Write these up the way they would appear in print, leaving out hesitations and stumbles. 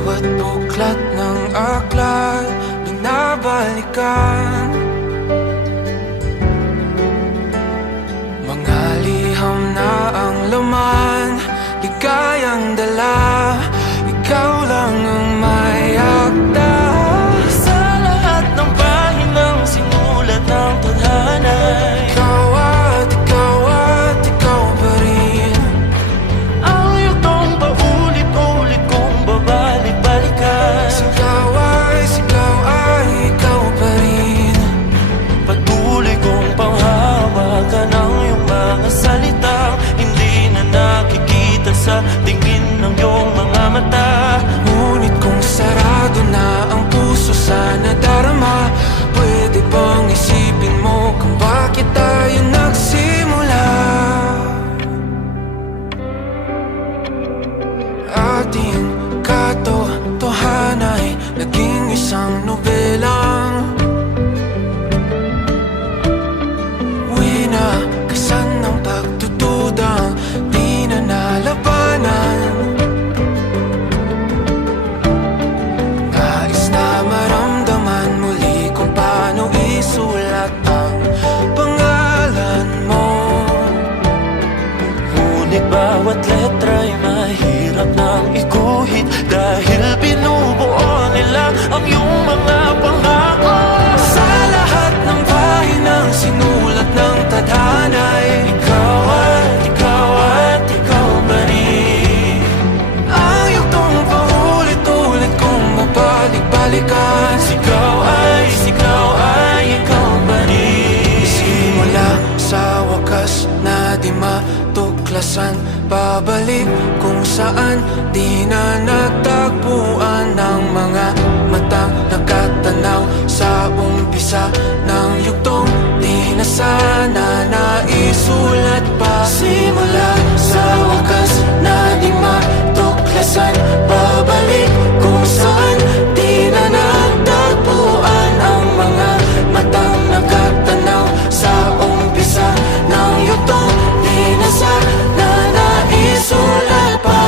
Bawat buklat ng aklat binabalikan, mga liham na ang laman, ligayang dala, ikaw lang ang may akda. Sa lahat ng pahinang sinulat ng tadhana, Ikaw at ikaw pa rin. ang yugtong paulit-ulit kong babalik-balikan. Sigaw ay ikaw pa rin. Patuloy kong panghawakan ang iyong mga salitang hindi na nakikita sa tingin ng iyong mga mata. Ngunit kung sarado na ang puso sa nadarama, pwede bang isipin mo kung bakit tayo nagsimula? Ating katotohanan ay naging isang nobelang winakasan ng pagdududang di na nalabanan. Nais na maramdaman muli kung paano isulat ang pangalan mo. Ngunit bawat letra'y mahirap nang iguhit dahil binubuo nila ang iyong mga pangako. Sa lahat ng pahinang sinulat ng tadhana ay Ikaw at ikaw pa rin. ang yugtong paulit-ulit kong mabalik-balikan. Sigaw ay ikaw pa rin. Simula sa wakas na di matuklasan, babalik kung saan di na natagpuan ng mga matang nakatanaw sa umpisa ng yugtong di na sana naisulat pa. Simula sa wakas na di matuklasan, babalik kung saan di na natagpuan ang mga matang nakatanaw sa umpisa ng yugtong di na sana naisulat pa.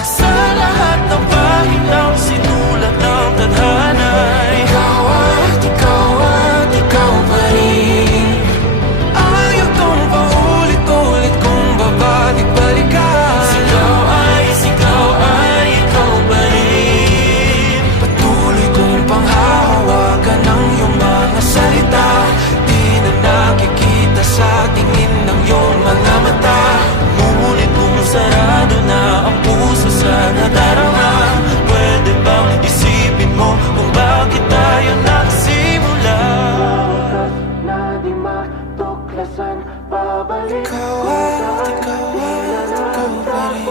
Sa lahat ng pahinang sinulat ng tadhana, Ikaw at ikaw pa rin. Ang yugtong paulit-ulit kong babalik-balikan. Sigaw ay ikaw pa rin. Patuloy kong panghahawakan ang iyong mga salita, di na nakikita sa tingin ng iyong mga mata. Ngunit kung sarado na ang puso sa nadarama, pwede bang isipin mo kung bakit tayo nagsimula? Na di matuklasan, babalik ikaw at ikaw pa rin.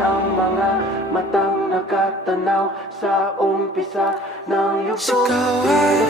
Ang mga matang nakatanaw sa umpisa ng yugtong. Sigaw ay